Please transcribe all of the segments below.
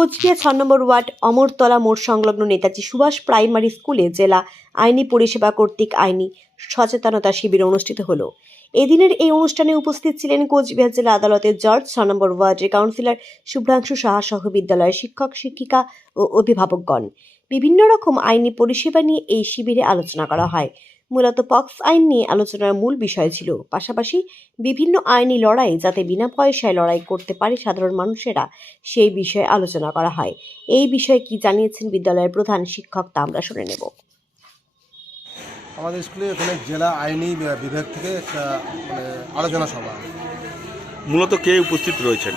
কোচবিহার ছ নম্বর ওয়ার্ড অমরতলা মোড় সংলগ্ন নেতাজি সুভাষ প্রাইমারি স্কুলে জেলা আইনি পরিষেবা কর্তৃক আইনি সচেতনতা শিবির অনুষ্ঠিত হলো। এদিনের এই অনুষ্ঠানে উপস্থিত ছিলেন কোচবিহার জেলা আদালতের জজ, ছ নম্বর ওয়ার্ডের কাউন্সিলর শুভ্রাংশু সাহা সহ বিদ্যালয়ের শিক্ষক, শিক্ষিকা ও অভিভাবকগণ। বিভিন্ন রকম আইনি পরিষেবা নিয়ে এই শিবিরে আলোচনা করা হয়। মূলত পক্স আইন নিয়ে আলোচনার মূল বিষয় ছিল। পাশাপাশি বিভিন্ন আইনি লড়াই যাতে বিনা পয়সায় লড়াই করতে পারে সাধারণ মানুষেরা সেই বিষয়ে আলোচনা করা হয়। এই বিষয়ে কি জানিয়েছেন বিদ্যালয়ের প্রধান শিক্ষক তা আমরা শুনে নেব। আমাদের স্কুলে এখানে জেলা আইনি বিভাগ থেকে একটা মানে আলোচনা সভা। মূলত কে উপস্থিত রয়েছেন?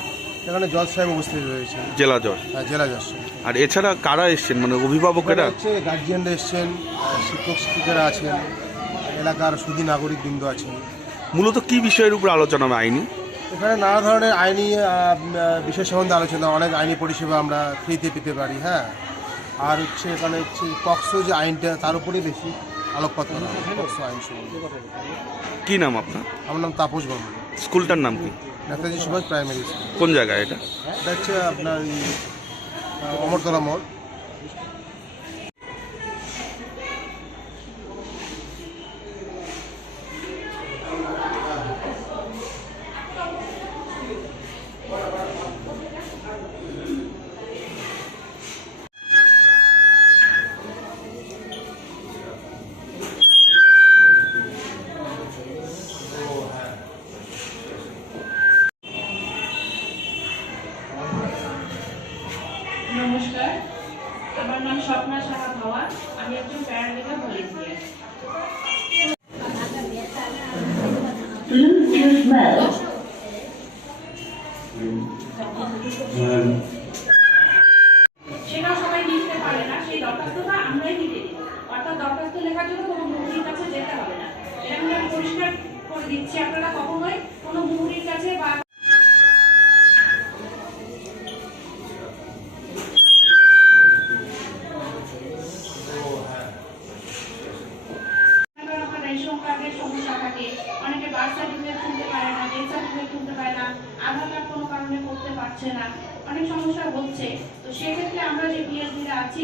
এখানে জজ সাহেব উপস্থিত রয়েছে জেলা জজ। জেলা জজ আর এছাড়া কারা এসছেন? মানে অভিভাবকেরা? হচ্ছে গার্জিয়ানরা এসছেন শিক্ষক শিক্ষিকারা আছেন। এলাকার সুদী নাগরিক বৃন্দ আছেন মূলত কি বিষয়ের উপর আলোচনা হবে আইনি? এখানে নানা ধরনের আইনি বিষয় সম্বন্ধে আলোচনা অনেক আইনি পরিষেবা আমরা ফ্রিতে পেতে পারি হ্যাঁ। আর হচ্ছে এখানে হচ্ছে পক্সো যে আইনটা তার উপরেই বেশি আলোকপাত করা পক্সো আইন সম্বন্ধে। কি নাম আপনার? আমার নাম তাপস বর্মন। স্কুলটার নাম কি? Netaji Subhash primary school. কোন জায়গায় এটা? এটা হচ্ছে আপনার অমরতলা মোড়। নমস্কার। আমার নাম স্বপ্না সাহা ভাওয়া আমি একজন প্যারালিগা ভলেন্টিয়ার। সেটাও সবাই লিখতে পারে না, সেই দরখাস্তটা আমরাই দিই। অর্থাৎ দরখাস্ত লেখার জন্য কোনো মুহুরির কাছে যেতে হবে না। এটা পরিষ্কার করে দিচ্ছি। আপনারা কখনোই কোনো মুহুরির কাছে বা পারে হয়ে তুলতে পারে না, আধার কার্ড কোনো কারণে করতে পারছে না, অনেক সমস্যা হচ্ছে। তো সেক্ষেত্রে আমরা যে বিএসডিরা আছি